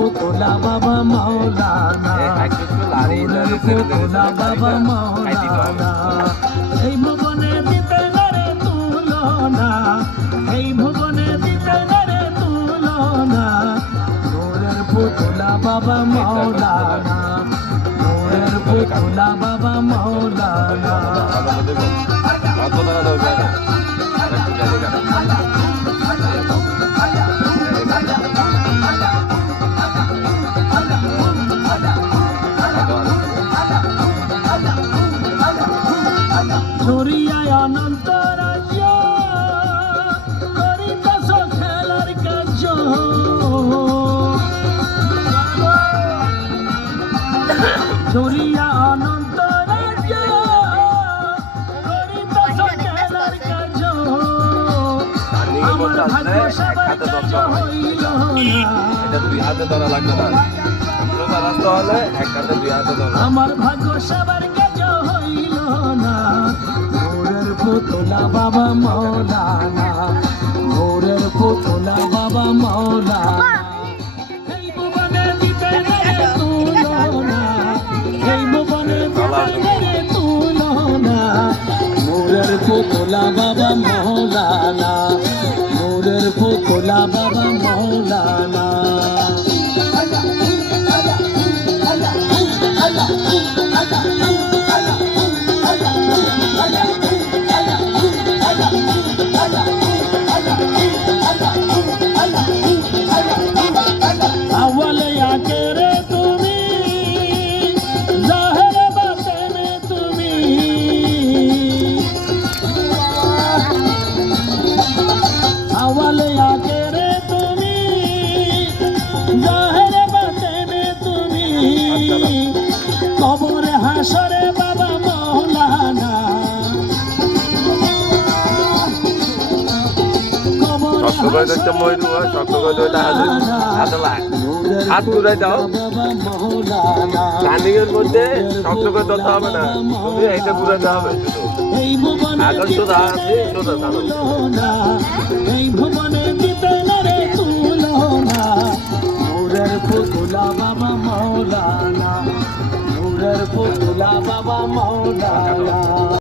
ফুতুলা বাবা মাওলানা নূরের ফুতুলা বাবা মাওলানা এই ভুবনে দিতে নারে তুলনা এই ভুবনে দিতে নারে তুলনা নূরের ফুতুলা বাবা মাওলানা নূরের ফুতুলা বাবা মাওলানা ছড়িয়ায় অনন্ত রাজ্য করিতেছ খেলার কার্য ছড়িয়া অনন্ত রাজ্য করিতেছ খেলার কার্য আমার ভাগ্য সবার কাজ হইল না আমার ভাগ্য সবার কাজ হইল না নূরের ফুতুলা বাবা মাওলানা নূরের ফুতুলা বাবা মাওলানা এই ভুবনে দিতে নারে তুলনা এই ভুবনে দিতে নারে তুলনা নূরের ফুতুলা বাবা মাওলানা নূরের ফুতুলা বাবা মাওলানা अव्वल आके रे तुम्ही जाहिर बातेने तुम्ही अव्वल आके रे तुम्ही जाहिर बातेने तुम्ही कबर हाशरे बाबा मौलाना হাত ঘুরাই দাও রানিংয়ের মধ্যে শক্ত করে ধরতে হবে না তুমি এইটা ঘুরাতে হবে আগে সোজা আছে সোজা